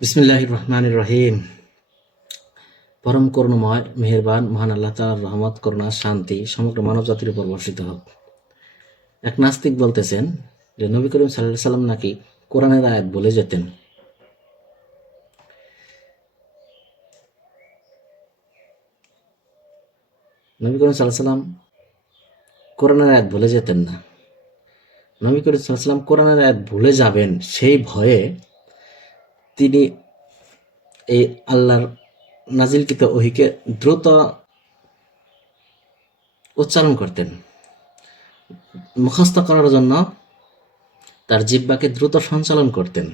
বিসমিল্লাহির রহমানির রহিম। পরম করুণাময় মেহেরবান মহান আল্লাহ তাআলার রহমত, করুণা, শান্তি সমগ্র মানব জাতির উপর বর্ষিত হোক। এক নাস্তিক বলতেছেন যে নবী করিম সাল্লাল্লাহু আলাইহি সাল্লাম নাকি কোরআনের আয়াত বলে যেতেন। নবী করিম সাল্লাল্লাহু আলাইহি সাল্লাম কোরআনের আয়াত ভুলে যেতেন না। নবী করিম সাল্লাল্লাহু আলাইহি সাল্লাম কোরআনের আয়াত ভুলে যাবেন সেই ভয়ে তিনি এই আল্লাহর নাজিলকৃত ওহীকে দ্রুত উচ্চারণ করতেন। মুখস্থ করার জন্য তার জিহ্বাকে দ্রুত সঞ্চালন করতেন।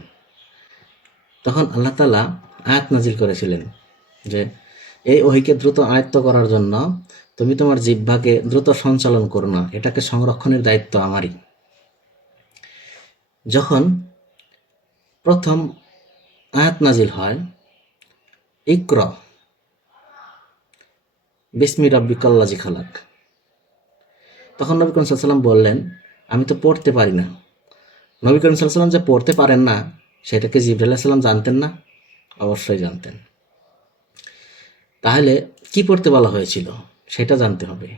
তখন আল্লাহ তাআলা আয়াত নাজিল করেছিলেন যে এই ওহীকে দ্রুত আয়ত্ত করার জন্য তুমি তোমার জিহ্বাকে দ্রুত সঞ্চালন করো না, এটাকে সংরক্ষণের দায়িত্ব আমারই। যখন প্রথম আয়াত নাজিল হয়, ইকরা বিসমি রাব্বিকাল্লাযী খালাক, তখন নবী করিম সাল্লাল্লাহু আলাইহি সাল্লাম বললেন, আমি তো পড়তে পারি না। নবী করিম সাল্লাল্লাহু আলাইহি সাল্লাম যে পড়তে পারেন না সেটাকে জিবরাইল আলাইহিস সালাম জানতেন না? অবশ্যই জানতেন। তাহলে কি পড়তে বলা হয়েছিল সেটা জানতে হবে।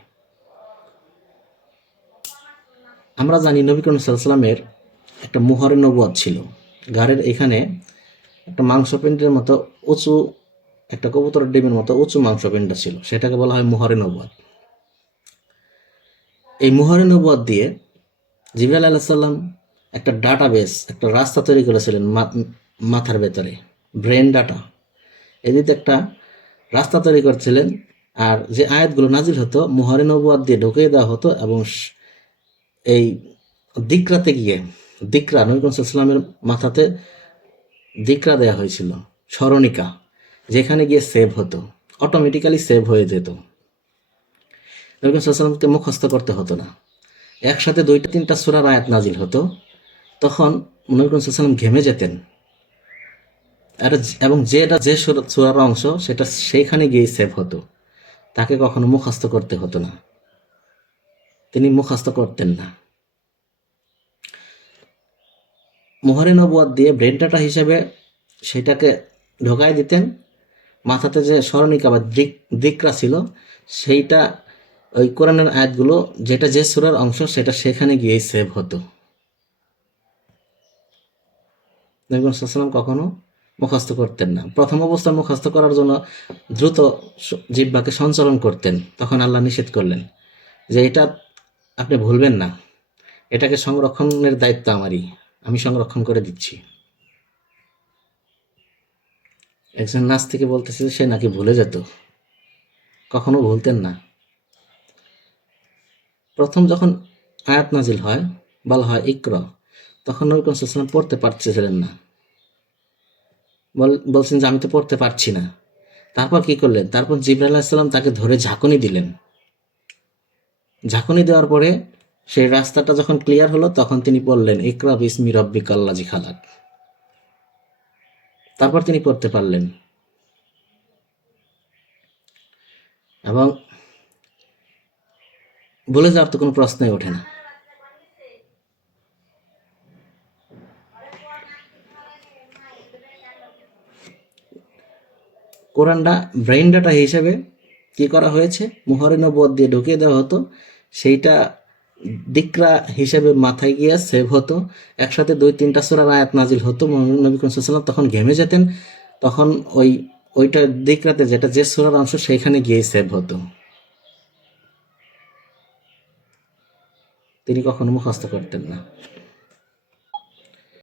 আমরা জানি নবী করিম সাল্লাল্লাহু আলাইহি সাল্লামের একটা মুহরে নবুয়ত ছিল। ঘাড়ের এখানে একটা মাংসপিণ্ডের মতো উঁচু, একটা কবুতরের ডিমের মতো উঁচু মাংসপিণ্ড ছিল, সেটাকে বলা হয় মুহরে নবুয়ত। এই মুহরে নবুয়ত দিয়ে জিবরাইল আলাইহিস সালাম একটা ডাটাবেস, একটা রাস্তা তৈরি করেছিলেন মাথার ভেতরে, ব্রেন ডাটা, এদিকে একটা রাস্তা তৈরি করছিলেন। আর যে আয়াতগুলো নাজিল হতো মুহরে নবুয়ত দিয়ে ঢুকিয়ে দেওয়া হতো এবং এই দিকরাতে গিয়ে, দিকরা নবী করিম সাল্লাল্লাহু আলাইহি সাল্লামের মাথাতে দিকরা দেওয়া হয়েছিল, স্মরণিকা, যেখানে গিয়ে সেভ হতো, অটোমেটিক্যালি সেভ হয়ে যেত। নবী করিম সাল্লাল্লাহু আলাইহি সাল্লামকে মুখস্থ করতে হতো না। একসাথে 2-3টা সূরার আয়াত নাজিল হতো, তখন নবী করিম সাল্লাল্লাহু আলাইহি সাল্লাম ঘেমে যেতেন। এবং যেটা যে সূরার অংশ সেটা সেইখানে গিয়ে সেভ হতো, তাকে কখনো মুখস্থ করতে হতো না, তিনি মুখস্থ করতেন না। মুহরে নবুয়ত দিয়ে ব্রেন ডাটা হিসেবে সেটাকে ঢোকাই দিতেন। মাথাতে যে স্মরণিকা বা দিকরা ছিল সেইটা, ওই কোরআনের আয়াতগুলো যেটা যে সূরার অংশ সেটা সেখানে গিয়ে সেভ হতো। নবী মুহাম্মদ সাল্লাল্লাহু আলাইহি ওয়াসাল্লাম কখনো মুখস্থ করতেন না। প্রথম অবস্থায় মুখস্থ করার জন্য দ্রুত জিহ্বাকে সঞ্চালন করতেন, তখন আল্লাহ নিষেধ করলেন যে এটা আপনি ভুলবেন না, এটাকে সংরক্ষণের দায়িত্ব আমারই, আমি সংরক্ষণ করে দিচ্ছি। একজন নাস্তিকে বলতেছে সে নাকি ভুলে যেত, কখনো ভুলতেন না। প্রথম যখন আয়াত নাজিল হয়, বলা হয় ইকরা, তখন নবী করিম সাল্লাল্লাহু আলাইহি ওয়াসাল্লাম পড়তে পারছিলেন না, বলছেন যে আমি তো পড়তে পারছি না। তারপর কি করলেন? তারপর জিবরাইল আলাইহিস সালাম তাকে ধরে ঝাঁকুনি দিলেন। ঝাঁকুনি দেওয়ার পরে সেই রাস্তাটা যখন ক্লিয়ার হলো তখন তিনি বললেন, ইকরা বিসমি রাব্বিকাল্লাযী খালাক। তারপর তিনি পড়তে পারলেন এবং ভুলে যাওয়ার তো কোনো প্রশ্নই ওঠে না। কোরআনটা ব্রেইন ডাটা হিসেবে কি করা হয়েছে, মুহরে নবুয়ত দিয়ে ঢুকিয়ে দেওয়া হতো, সেইটা দিকরা হিসেবে মাথায় গিয়ে সেভ হতো। একসাথে 2-3টা সূরার আয়াত নাজিল হতো, নবী করিম সাল্লাল্লাহু আলাইহি ওয়াসাল্লাম তখন ঘেমে যেতেন, তখন ওইটা দিকরাতে যেটা যে সূরার অংশ সেইখানে গিয়ে সেভ হতো, তিনি কখনো মুখস্থ করতেন না।